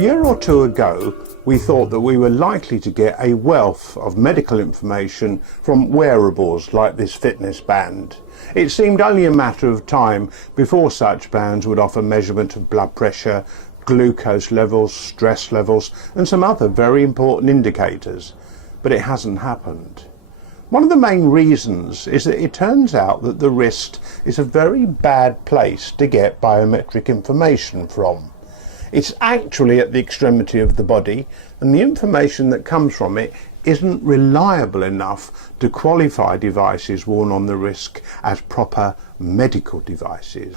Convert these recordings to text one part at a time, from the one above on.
year or two ago, we thought that we were likely to get a wealth of medical information from wearables like this fitness band. It seemed only a matter of time before such bands would offer measurement of blood pressure, glucose levels, stress levels, and some other very important indicators. But it hasn't happened. One of the main reasons is that it turns out that the wrist is a very bad place to get biometric information from. It's actually at the extremity of the body, and the information that comes from it isn't reliable enough to qualify devices worn on the wrist as proper medical devices.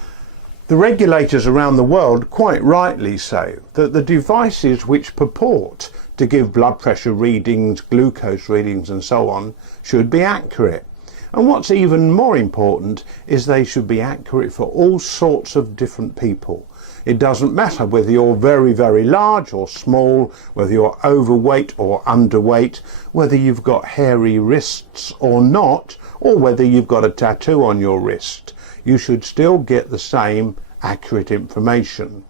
The regulators around the world quite rightly say that the devices which purport to give blood pressure readings, glucose readings and so on should be accurate. And what's even more important is they should be accurate for all sorts of different people. It doesn't matter whether you're very, very large or small, whether you're overweight or underweight, whether you've got hairy wrists or not, or whether you've got a tattoo on your wrist. You should still get the same accurate information.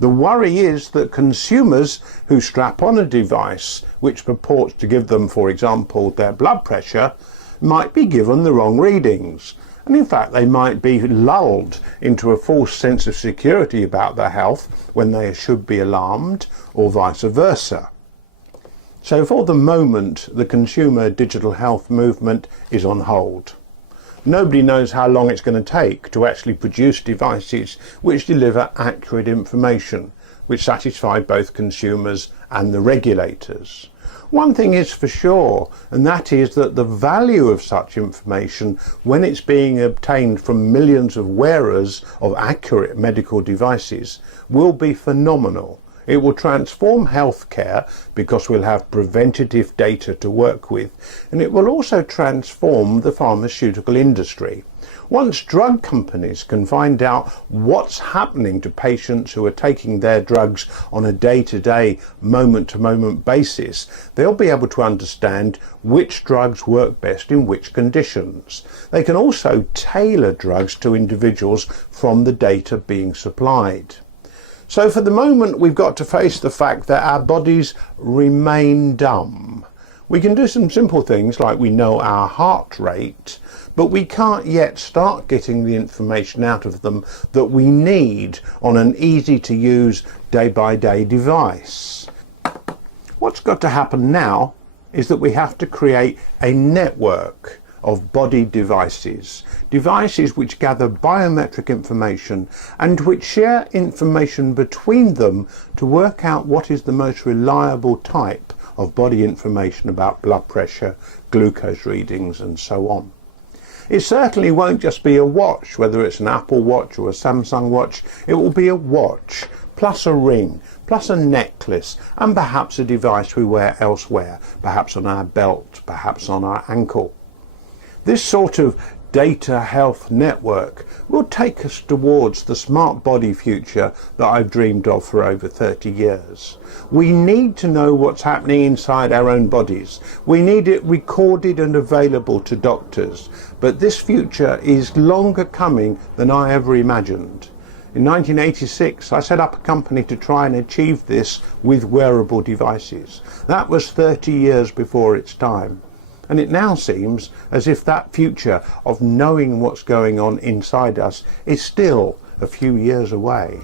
The worry is that consumers who strap on a device which purports to give them, for example, their blood pressure, might be given the wrong readings. And in fact, they might be lulled into a false sense of security about their health when they should be alarmed, or vice versa. So for the moment, the consumer digital health movement is on hold. Nobody knows how long it's going to take to actually produce devices which deliver accurate information, which satisfy both consumers and the regulators. One thing is for sure, and that is that the value of such information, when it's being obtained from millions of wearers of accurate medical devices, will be phenomenal. It will transform healthcare because we'll have preventative data to work with, and it will also transform the pharmaceutical industry. Once drug companies can find out what's happening to patients who are taking their drugs on a day-to-day, moment-to-moment basis, they'll be able to understand which drugs work best in which conditions. They can also tailor drugs to individuals from the data being supplied. So for the moment, we've got to face the fact that our bodies remain dumb. We can do some simple things like we know our heart rate, but we can't yet start getting the information out of them that we need on an easy to use day-by-day device. What's got to happen now is that we have to create a network of body devices which gather biometric information and which share information between them to work out what is the most reliable type of body information about blood pressure, glucose readings and so on. It certainly won't just be a watch, whether it's an Apple Watch or a Samsung watch. It will be a watch, plus a ring, plus a necklace, and perhaps a device we wear elsewhere, perhaps on our belt, perhaps on our ankle. This sort of data health network will take us towards the smart body future that I've dreamed of for over 30 years. We need to know what's happening inside our own bodies. We need it recorded and available to doctors. But this future is longer coming than I ever imagined. In 1986, I set up a company to try and achieve this with wearable devices. That was 30 years before its time. And it now seems as if that future of knowing what's going on inside us is still a few years away.